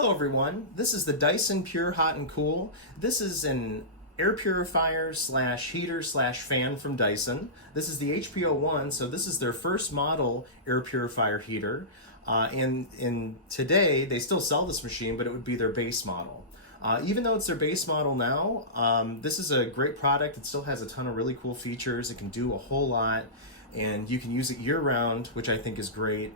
Hello everyone, this is the Dyson Pure Hot and Cool. This is an air purifier slash heater slash fan from Dyson. This is the HP01, so this is their first model air purifier heater. And today, they still sell this machine, but it would be their base model. Even though it's their base model now, this is a great product. It still has a ton of really cool features. It can do a whole lot, and you can use it year-round, which I think is great.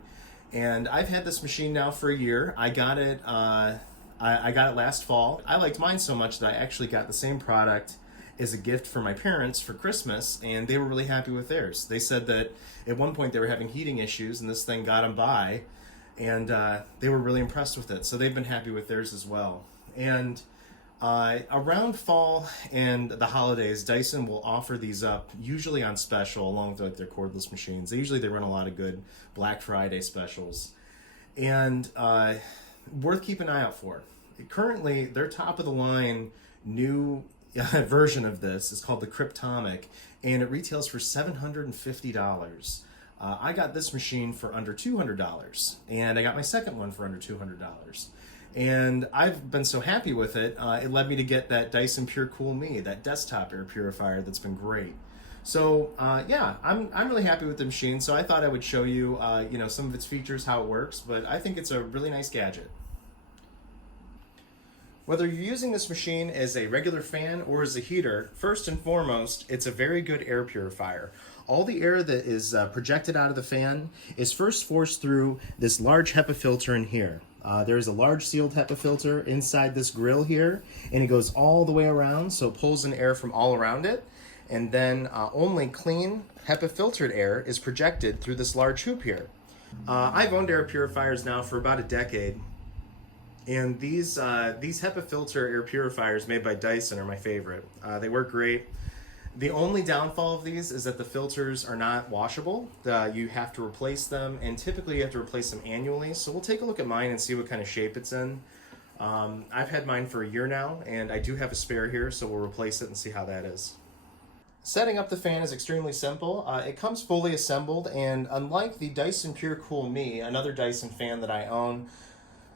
And I've had this machine now for a year. I got it I got it last fall. I liked mine so much that I actually got the same product as a gift for my parents for Christmas, and they were really happy with theirs. They said that at one point they were having heating issues, and this thing got them by, and they were really impressed with it. So they've been happy with theirs as well. And around fall and the holidays, Dyson will offer these up, usually on special, along with like their cordless machines. They run a lot of good Black Friday specials, and worth keeping an eye out for. Currently, their top of the line new version of this is called the Cryptomic, and it retails for $750. I got this machine for under $200, and I got my second one for under $200. And I've been so happy with it, it led me to get that Dyson Pure Cool Me, that desktop air purifier that's been great. So yeah, I'm really happy with the machine, so I thought I would show you, some of its features, how it works, but I think it's a really nice gadget. Whether you're using this machine as a regular fan or as a heater, first and foremost, it's a very good air purifier. All the air that is projected out of the fan is first forced through this large HEPA filter in here. There's a large sealed HEPA filter inside this grill here, and it goes all the way around, so it pulls in air from all around it. And then only clean HEPA filtered air is projected through this large hoop here. I've owned air purifiers now for about a decade, and these HEPA filter air purifiers made by Dyson are my favorite. They work great. The only downfall of these is that the filters are not washable. You have to replace them, and typically you have to replace them annually. So we'll take a look at mine and see what kind of shape it's in. I've had mine for a year now, and I do have a spare here, so we'll replace it and see how that is. Setting up the fan is extremely simple. It comes fully assembled, and unlike the Dyson Pure Cool Me, another Dyson fan that I own,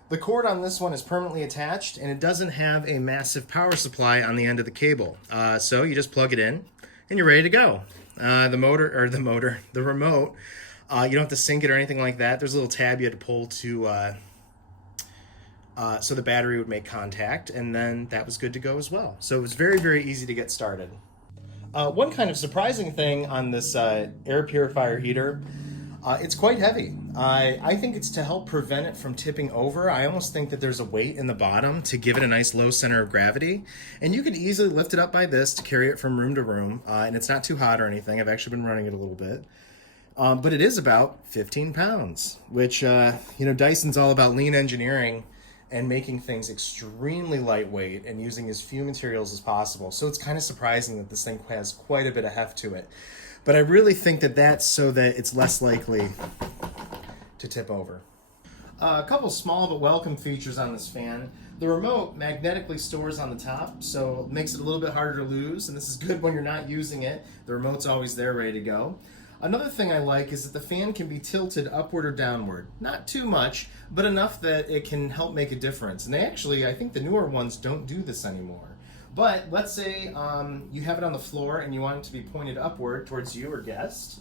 the cord on this one is permanently attached, and it doesn't have a massive power supply on the end of the cable. So you just plug it in, and you're ready to go. The remote, you don't have to sync it or anything like that. There's a little tab you had to pull to so the battery would make contact, and then that was good to go as well. So it was very, very easy to get started. One kind of surprising thing on this air purifier heater, it's quite heavy. I think it's to help prevent it from tipping over. I almost think that there's a weight in the bottom to give it a nice low center of gravity. And you could easily lift it up by this to carry it from room to room. And it's not too hot or anything. I've actually been running it a little bit. But it is about 15 pounds, which, Dyson's all about lean engineering and making things extremely lightweight and using as few materials as possible. So it's kind of surprising that this thing has quite a bit of heft to it. But I really think that that's so that it's less likely to tip over. A couple small but welcome features on this fan. The remote magnetically stores on the top, so it makes it a little bit harder to lose, and this is good when you're not using it. The remote's always there ready to go. Another thing I like is that the fan can be tilted upward or downward. Not too much, but enough that it can help make a difference. And I think the newer ones don't do this anymore. But let's say you have it on the floor and you want it to be pointed upward towards you or guest.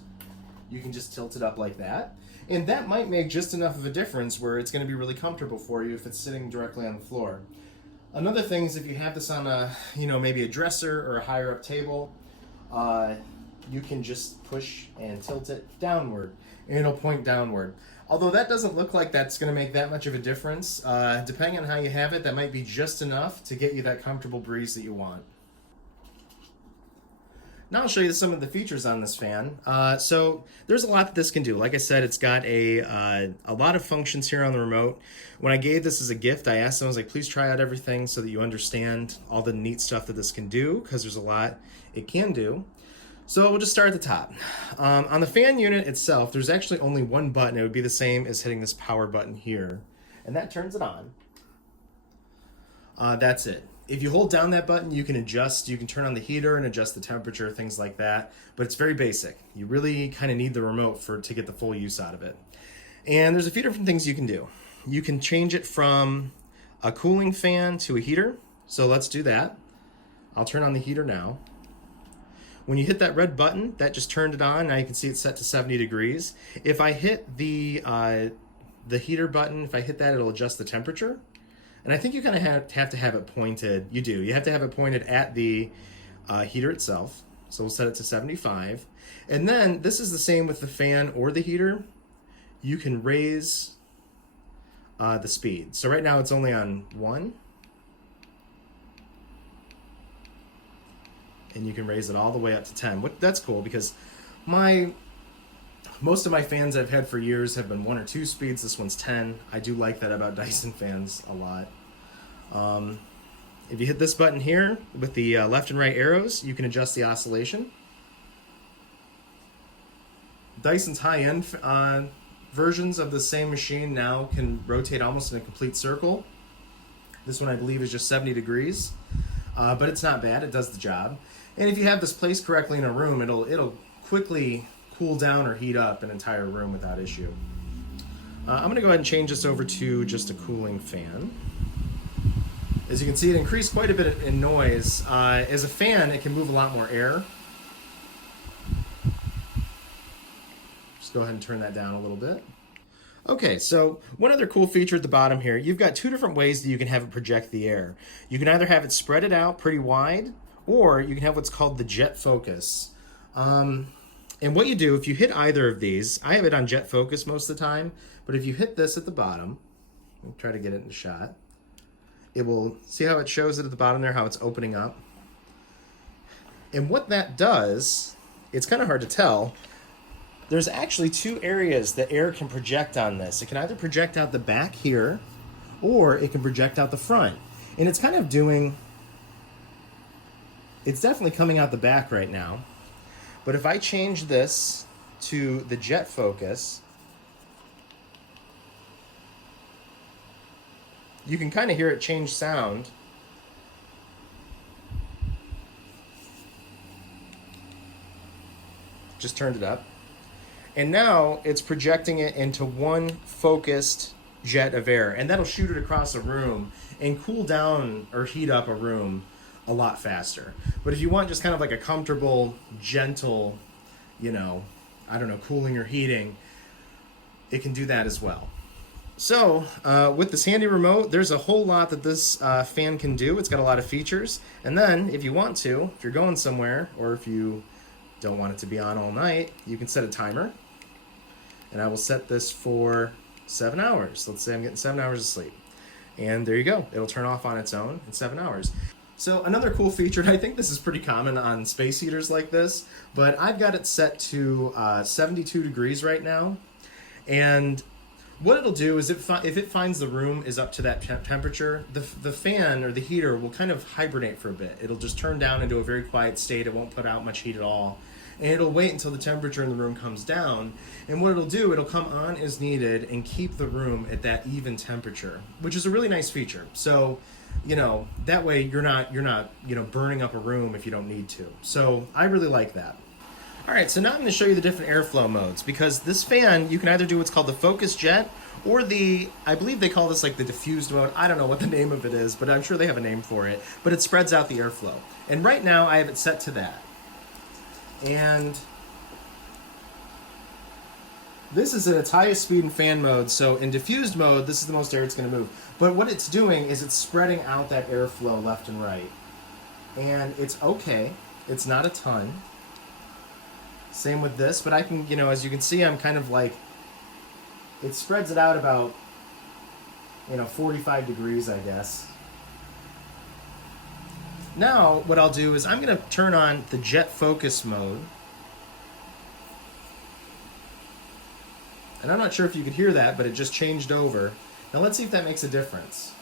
You can just tilt it up like that. And that might make just enough of a difference where it's going to be really comfortable for you if it's sitting directly on the floor. Another thing is if you have this on a, maybe a dresser or a higher up table, you can just push and tilt it downward, and it'll point downward. Although that doesn't look like that's going to make that much of a difference. Depending on how you have it, that might be just enough to get you that comfortable breeze that you want. Now I'll show you some of the features on this fan. So there's a lot that this can do. Like I said, it's got a lot of functions here on the remote. When I gave this as a gift, I asked them, I was like, please try out everything so that you understand all the neat stuff that this can do, because there's a lot it can do. So we'll just start at the top. On the fan unit itself, there's actually only one button. It would be the same as hitting this power button here, and that turns it on. That's it. If you hold down that button, you can adjust, you can turn on the heater and adjust the temperature, things like that, but it's very basic. You really kind of need the remote to get the full use out of it. And there's a few different things you can do. You can change it from a cooling fan to a heater. So let's do that. I'll turn on the heater now. When you hit that red button, that just turned it on. Now you can see it's set to 70 degrees. If I hit the heater button, if I hit that, it'll adjust the temperature. And I think you kind of have to have it pointed. You do. You have to have it pointed at the heater itself. So we'll set it to 75. And then this is the same with the fan or the heater. You can raise the speed. So right now it's only on 1. And you can raise it all the way up to 10. That's cool because most of my fans I've had for years have been 1 or 2 speeds. This one's 10. I do like that about Dyson fans a lot. If you hit this button here with the left and right arrows, you can adjust the oscillation. Dyson's high-end versions of the same machine now can rotate almost in a complete circle. This one I believe is just 70 degrees, but it's not bad. It does the job. And if you have this placed correctly in a room, it'll quickly cool down or heat up an entire room without issue. I'm going to go ahead and change this over to just a cooling fan. As you can see, it increased quite a bit in noise. As a fan, it can move a lot more air. Just go ahead and turn that down a little bit. Okay, so one other cool feature at the bottom here, you've got 2 different ways that you can have it project the air. You can either have it spread it out pretty wide, or you can have what's called the jet focus. And what you do, if you hit either of these, I have it on jet focus most of the time, but if you hit this at the bottom, I'll try to get it in the shot, it will, see how it shows it at the bottom there, how it's opening up? And what that does, it's kind of hard to tell, there's actually 2 areas that air can project on this. It can either project out the back here, or it can project out the front. And it's kind of doing, it's definitely coming out the back right now. But if I change this to the jet focus, you can kind of hear it change sound. Just turned it up. And now it's projecting it into one focused jet of air. And that'll shoot it across a room and cool down or heat up a room a lot faster. But if you want just kind of like a comfortable, gentle, cooling or heating, it can do that as well. So with this handy remote, there's a whole lot that this fan can do. It's got a lot of features. And then if you want to, if you're going somewhere, or if you don't want it to be on all night, you can set a timer. And I will set this for 7 hours. Let's say I'm getting 7 hours of sleep. And there you go. It'll turn off on its own in 7 hours. So another cool feature, and I think this is pretty common on space heaters like this, but I've got it set to 72 degrees right now. And what it'll do is if it finds the room is up to that temperature, the fan or the heater will kind of hibernate for a bit. It'll just turn down into a very quiet state. It won't put out much heat at all. And it'll wait until the temperature in the room comes down. And what it'll do, it'll come on as needed and keep the room at that even temperature, which is a really nice feature. So, that way you're not burning up a room if you don't need to. So I really like that. All right, so now I'm going to show you the different airflow modes, because this fan, you can either do what's called the focus jet, or I believe they call this like the diffused mode. I don't know what the name of it is, but I'm sure they have a name for it. But it spreads out the airflow. And right now I have it set to that. And this is at its highest speed in fan mode, so in diffused mode, this is the most air it's going to move. But what it's doing is it's spreading out that airflow left and right. And it's okay. It's not a ton. Same with this, but I can, as you can see, I'm kind of like, it spreads it out about, 45 degrees, I guess. Now, what I'll do is I'm going to turn on the jet focus mode. And I'm not sure if you could hear that, but it just changed over. Now let's see if that makes a difference.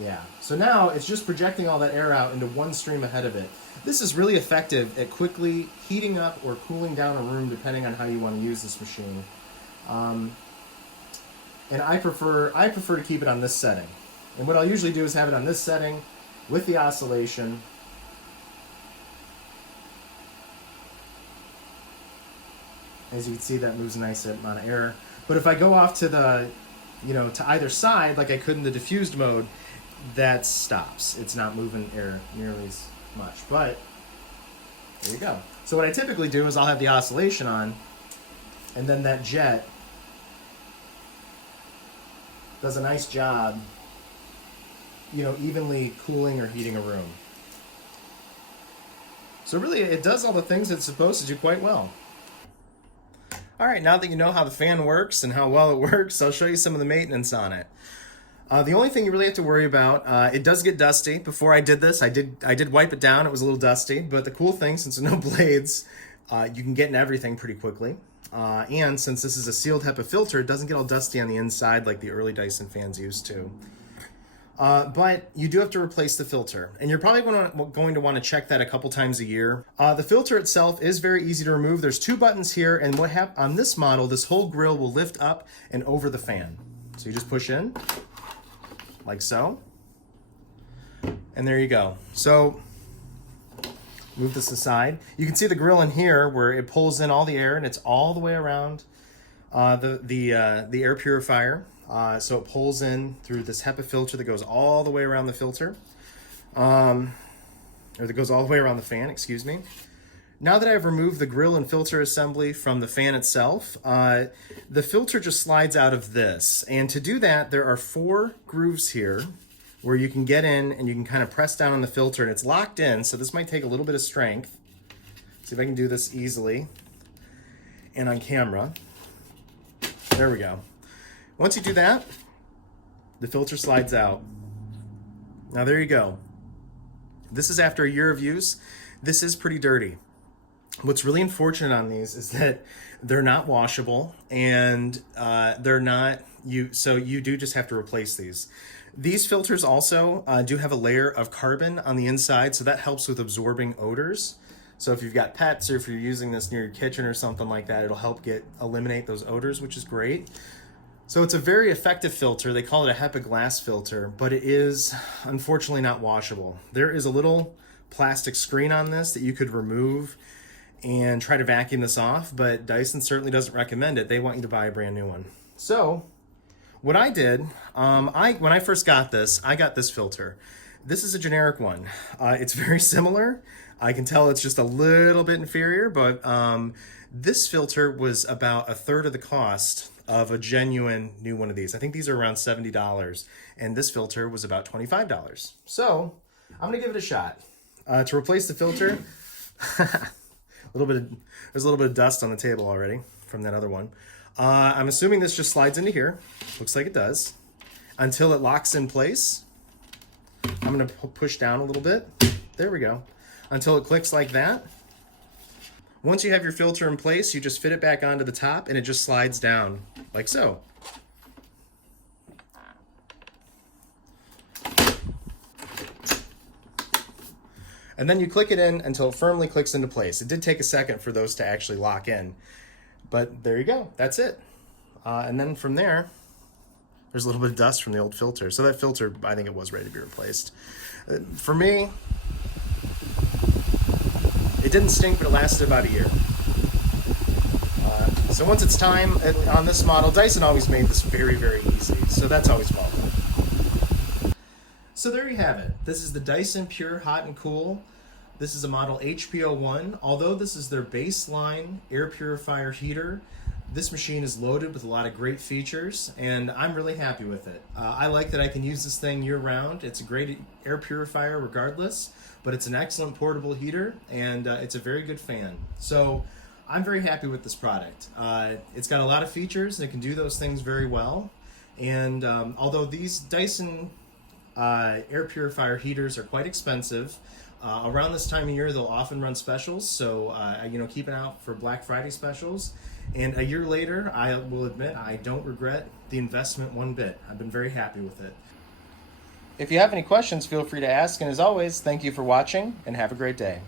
Yeah, so now it's just projecting all that air out into one stream ahead of it. This is really effective at quickly heating up or cooling down a room depending on how you want to use this machine. And I prefer to keep it on this setting. And what I'll usually do is have it on this setting with the oscillation. As you can see, that moves a nice amount of air. But if I go off to the to either side like I could in the diffused mode, that stops. It's not moving air nearly as much. But there you go. So what I typically do is I'll have the oscillation on, and then that jet does a nice job, evenly cooling or heating a room. So really, it does all the things it's supposed to do quite well. All right, now that you know how the fan works and how well it works, I'll show you some of the maintenance on it. The only thing you really have to worry about, it does get dusty. Before I did this, I did wipe it down. It was a little dusty, but the cool thing, since there's no blades, you can get in everything pretty quickly. And since this is a sealed HEPA filter, it doesn't get all dusty on the inside like the early Dyson fans used to. But you do have to replace the filter, and you're probably going to want to check that a couple times a year. The filter itself is very easy to remove. There's two buttons here, and on this model, this whole grill will lift up and over the fan. So you just push in, like so, and there you go. So move this aside. You can see the grill in here where it pulls in all the air, and it's all the way around the air purifier. So it pulls in through this HEPA filter that goes all the way around the filter, or that goes all the way around the fan, excuse me. Now that I've removed the grill and filter assembly from the fan itself, the filter just slides out of this. And to do that, there are 4 grooves here where you can get in and you can kind of press down on the filter, and it's locked in, so this might take a little bit of strength. See if I can do this easily and on camera. There we go. Once you do that, the filter slides out. Now there you go. This is after a year of use. This is pretty dirty. What's really unfortunate on these is that they're not washable, and so you do just have to replace these. These filters also do have a layer of carbon on the inside, so that helps with absorbing odors. So if you've got pets, or if you're using this near your kitchen or something like that, it'll help eliminate those odors, which is great. So it's a very effective filter. They call it a HEPA glass filter, but it is unfortunately not washable. There is a little plastic screen on this that you could remove and try to vacuum this off, but Dyson certainly doesn't recommend it. They want you to buy a brand new one. So what I did, when I first got this, I got this filter. This is a generic one. It's very similar. I can tell it's just a little bit inferior, but this filter was about a third of the cost of a genuine new one of these. I think these are around $70, and this filter was about $25. So I'm gonna give it a shot. To replace the filter, there's a little bit of dust on the table already from that other one. I'm assuming this just slides into here. Looks like it does. Until it locks in place, I'm gonna push down a little bit. There we go. Until it clicks like that. Once you have your filter in place, you just fit it back onto the top, and it just slides down like so. And then you click it in until it firmly clicks into place. It did take a second for those to actually lock in, but there you go. That's it. And then from there, there's a little bit of dust from the old filter. So that filter, I think it was ready to be replaced. For me, it didn't stink, but it lasted about a year. So once it's time on this model, Dyson always made this very, very easy. So that's always welcome. So there you have it. This is the Dyson Pure Hot and Cool. This is a model HP01. Although this is their baseline air purifier heater, this machine is loaded with a lot of great features, and I'm really happy with it. I like that I can use this thing year-round. It's a great air purifier regardless, but it's an excellent portable heater, and it's a very good fan. So I'm very happy with this product. It's got a lot of features, and it can do those things very well. And although these Dyson air purifier heaters are quite expensive, around this time of year they'll often run specials, so keep an eye out for Black Friday specials. And a year later, I will admit I don't regret the investment one bit. I've been very happy with it. If you have any questions, feel free to ask, and as always, thank you for watching and have a great day.